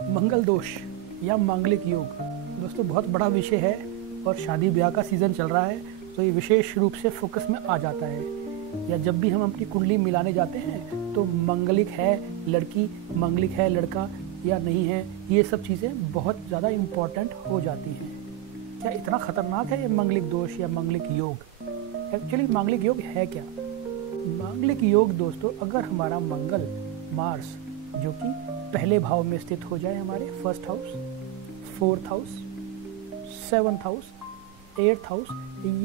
मंगल दोष या मांगलिक योग दोस्तों बहुत बड़ा विषय है और शादी ब्याह का सीज़न चल रहा है, तो ये विशेष रूप से फोकस में आ जाता है। या जब भी हम अपनी कुंडली मिलाने जाते हैं तो मंगलिक है लड़की, मंगलिक है लड़का या नहीं है, ये सब चीज़ें बहुत ज़्यादा इम्पॉर्टेंट हो जाती हैं। क्या इतना ख़तरनाक है ये मांगलिक दोष या मांगलिक योग? एक्चुअली मांगलिक योग है क्या? मांगलिक योग दोस्तों, अगर हमारा मंगल मार्स जो कि पहले भाव में स्थित हो जाए, हमारे first house, fourth house, seventh house, eighth house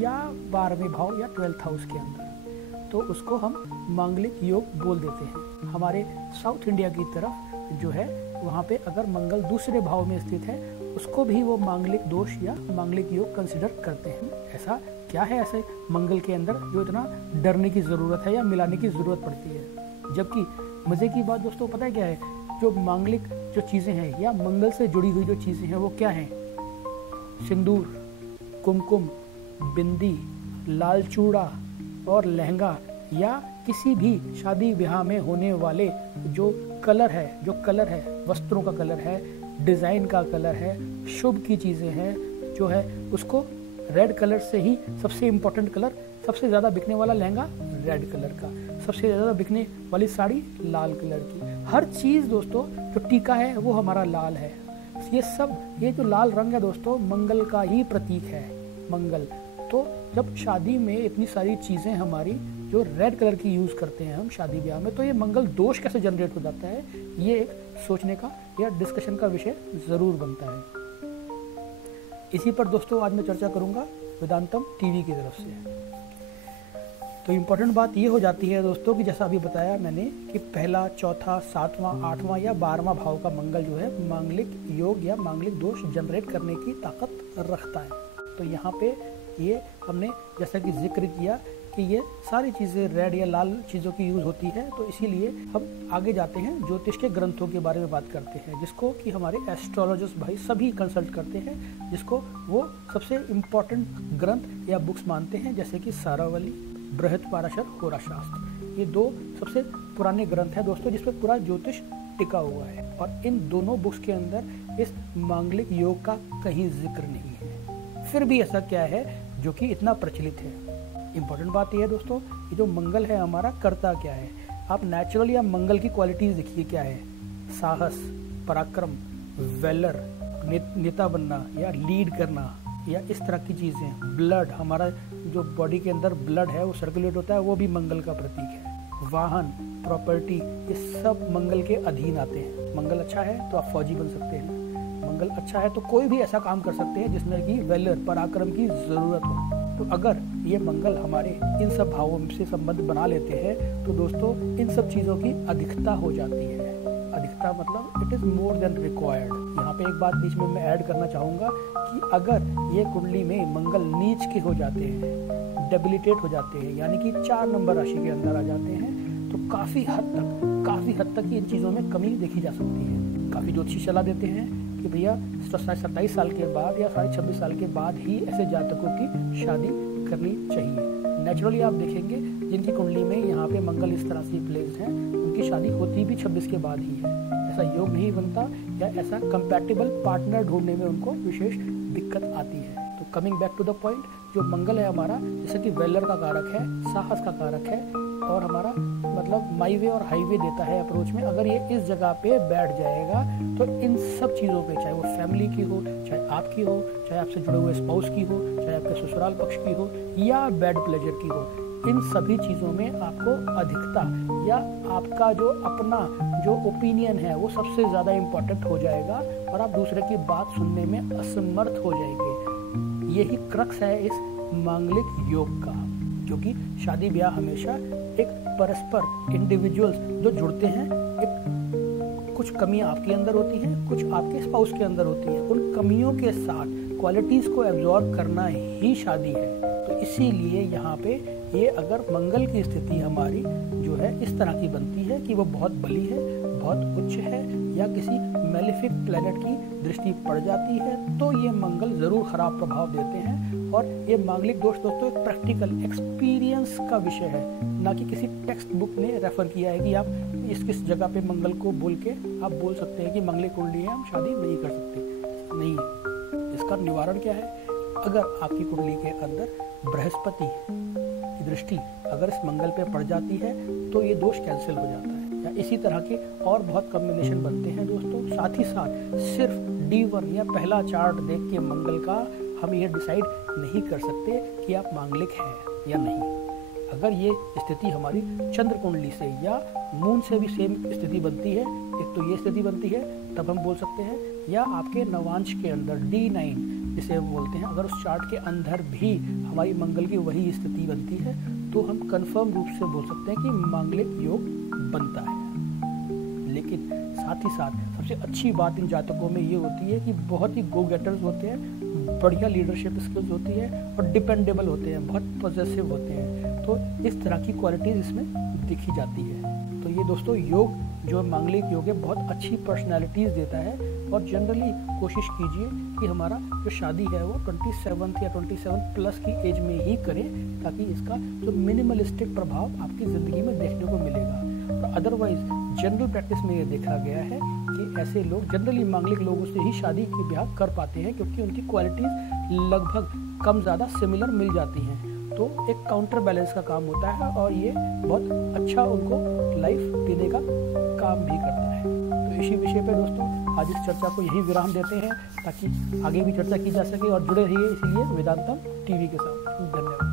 या 12वें भाव या 12th हाउस के अंदर, तो उसको हम मांगलिक योग बोल देते हैं। हमारे साउथ इंडिया की तरफ जो है वहाँ पे अगर मंगल दूसरे भाव में स्थित है उसको भी वो मांगलिक दोष या मांगलिक योग कंसिडर करते हैं। ऐसा क्या है ऐसे मंगल के अंदर जो इतना डरने की ज़रूरत है या मिलाने की ज़रूरत पड़ती है? जबकि मज़े की बात दोस्तों पता है क्या है, जो मांगलिक जो चीज़ें हैं या मंगल से जुड़ी हुई जो चीज़ें हैं वो क्या हैं? सिंदूर, कुमकुम, बिंदी, लाल चूड़ा और लहंगा या किसी भी शादी ब्याह में होने वाले जो कलर है, वस्त्रों का कलर है, डिज़ाइन का कलर है, शुभ की चीज़ें हैं जो है उसको रेड कलर से ही, सबसे इम्पोर्टेंट कलर, सबसे ज़्यादा बिकने वाला लहंगा रेड कलर का, सबसे ज़्यादा बिकने वाली साड़ी लाल कलर की, हर चीज़ दोस्तों जो टीका है वो हमारा लाल है। ये जो लाल रंग है दोस्तों मंगल का ही प्रतीक है, मंगल। तो जब शादी में इतनी सारी चीज़ें हमारी जो रेड कलर की यूज़ करते हैं हम शादी ब्याह में, तो ये मंगल दोष कैसे जनरेट हो जाता है, ये एक सोचने का या डिस्कशन का विषय ज़रूर बनता है। इसी पर दोस्तों आज मैं चर्चा करूँगा वेदांतम टीवी की तरफ से। तो इम्पोर्टेंट बात ये हो जाती है दोस्तों कि जैसा अभी बताया मैंने कि पहला, चौथा, 7वां, 8वां या 12वां भाव का मंगल जो है मांगलिक योग या मांगलिक दोष जनरेट करने की ताकत रखता है। तो यहाँ पे ये हमने जैसा कि जिक्र किया कि ये सारी चीज़ें रेड या लाल चीज़ों की यूज़ होती है, तो इसीलिए हम आगे जाते हैं ज्योतिष के ग्रंथों के बारे में बात करते हैं, जिसको कि हमारे एस्ट्रोलॉजर्स भाई सभी कंसल्ट करते हैं, जिसको वो सबसे इम्पॉर्टेंट ग्रंथ या बुक्स मानते हैं, जैसे कि सारावली, बृहत्पाराशर, होराशास्त्र। ये 2 सबसे पुराने ग्रंथ हैं दोस्तों जिस पर पूरा ज्योतिष टिका हुआ है, और इन दोनों बुक्स के अंदर इस मांगलिक योग का कहीं जिक्र नहीं है। फिर भी ऐसा क्या है जो कि इतना प्रचलित है? इम्पोर्टेंट बात यह है दोस्तों, ये जो मंगल है हमारा करता क्या है? आप नेचुरल या मंगल की क्वालिटीज़ देखिए क्या है? साहस, पराक्रम, वेलर, नेता बनना या लीड करना या इस तरह की चीज़ें। ब्लड, हमारा जो बॉडी के अंदर ब्लड है वो सर्कुलेट होता है, वो भी मंगल का प्रतीक है। वाहन, प्रॉपर्टी, ये सब मंगल के अधीन आते हैं। मंगल अच्छा है तो आप फौजी बन सकते हैं, मंगल अच्छा है तो कोई भी ऐसा काम कर सकते हैं जिसमें कि वेलर, पराक्रम की ज़रूरत हो। तो अगर ये मंगल हमारे इन सब भावों से संबंध बना लेते हैं तो दोस्तों इन सब चीज़ों की अधिकता हो जाती है। अधिकता मतलब it is more than required. यहाँ पे एक बात बीच में मैं ऐड करना चाहूँगा कि अगर ये कुंडली में मंगल नीच के हो जाते हैं, डेबिलिटेट हो जाते हैं, यानी कि 4 नंबर राशि के अंदर आ जाते हैं, तो काफ़ी हद तक इन चीज़ों में कमी देखी जा सकती है। काफ़ी ज्योतिषी सलाह देते हैं कि भैया 27 साल के बाद या 26 साल के बाद ही ऐसे जातकों की शादी करनी चाहिए। नेचुरली आप देखेंगे जिनकी कुंडली में यहाँ पे मंगल इस तरह से प्लेस्ड है, उनकी शादी होती भी 26 के बाद ही है। ऐसा योग नहीं बनता या ऐसा कंपैटिबल पार्टनर ढूंढने में उनको विशेष दिक्कत आती है। तो coming back to the point, जो मंगल है हमारा जैसे कि वेलर का कारक है, साहस का कारक है, और हमारा मतलब माई वे और हाईवे देता है अप्रोच में। अगर ये इस जगह पे बैठ जाएगा तो इन सब चीज़ों पे, चाहे वो फैमिली की हो, चाहे आपकी हो, चाहे आपसे जुड़े हुए स्पाउस की हो, चाहे आपके ससुराल पक्ष की हो या बेड प्लेजर की हो, इन सभी चीज़ों में आपको अधिकता या आपका जो अपना जो ओपिनियन है वो सबसे ज़्यादा इम्पोर्टेंट हो जाएगा और आप दूसरे की बात सुनने में असमर्थ हो जाएंगे। यही क्रक्स है इस मांगलिक योग का, क्योंकि शादी ब्याह हमेशा एक परस्पर इंडिविजुअल्स जो जुड़ते हैं, एक कुछ कमियां आपके अंदर होती हैं, कुछ आपके स्पाउस के अंदर होती हैं, उन कमियों के साथ क्वालिटीज़ को एब्जॉर्ब करना ही शादी है। तो इसीलिए यहाँ पे ये अगर मंगल की स्थिति हमारी जो है इस तरह की बनती है कि वो बहुत बली है, बहुत उच्च है या किसी मेलेफिक प्लैनेट की दृष्टि पड़ जाती है तो ये मंगल जरूर खराब प्रभाव देते हैं। और ये मांगलिक दोष दोस्तों एक प्रैक्टिकल एक्सपीरियंस का विषय है, ना कि किसी टेक्स्ट बुक ने रेफर किया है कि आप किस जगह पे मंगल को बोल के आप बोल सकते हैं कि मंगलिक कुंडली है, हम शादी नहीं कर सकते। नहीं है। इसका निवारण क्या है? अगर आपकी कुंडली के अंदर बृहस्पति की दृष्टि अगर इस मंगल पे पड़ जाती है तो ये दोष कैंसिल हो जाता है। या इसी तरह के और बहुत कॉम्बिनेशन बनते हैं दोस्तों। साथ ही साथ सिर्फ D1 या पहला चार्ट देख के मंगल का हम ये डिसाइड नहीं कर सकते कि आप मांगलिक हैं या नहीं। अगर ये स्थिति हमारी चंद्र कुंडली से या मून से भी सेम स्थिति बनती है, एक तो ये स्थिति बनती है, तब हम बोल सकते हैं, या आपके नवांश के अंदर D9 जिसे हम बोलते हैं, अगर उस चार्ट के अंदर भी हमारी मंगल की वही स्थिति बनती है तो हम कंफर्म रूप से बोल सकते हैं कि मांगलिक योग बनता है। लेकिन साथ ही साथ सबसे अच्छी बात इन जातकों में ये होती है कि बहुत ही गो गेटर्स होते हैं, बढ़िया लीडरशिप स्किल्स होती है और डिपेंडेबल होते हैं, बहुत पॉजिटिव होते हैं। तो इस तरह की क्वालिटीज इसमें दिखी जाती है। तो ये दोस्तों योग जो मांगलिक योग है बहुत अच्छी पर्सनैलिटीज़ देता है। और जनरली कोशिश कीजिए कि हमारा जो शादी है वो 27 या 27 प्लस की एज में ही करें, ताकि इसका जो मिनिमलिस्टिक प्रभाव आपकी ज़िंदगी में देखने को मिलेगा। और अदरवाइज जनरल प्रैक्टिस में ये देखा गया है कि ऐसे लोग जनरली मांगलिक लोगों से ही शादी के ब्याह कर पाते हैं, क्योंकि उनकी क्वालिटीज़ लगभग कम ज़्यादा सिमिलर मिल जाती हैं। तो एक काउंटर बैलेंस का काम होता है और ये बहुत अच्छा उनको लाइफ देने का काम भी करता है। तो इसी विषय पे दोस्तों आज इस चर्चा को यही विराम देते हैं, ताकि आगे भी चर्चा की जा सके। और जुड़े रहिए इसीलिए वेदांतम टीवी के साथ। धन्यवाद।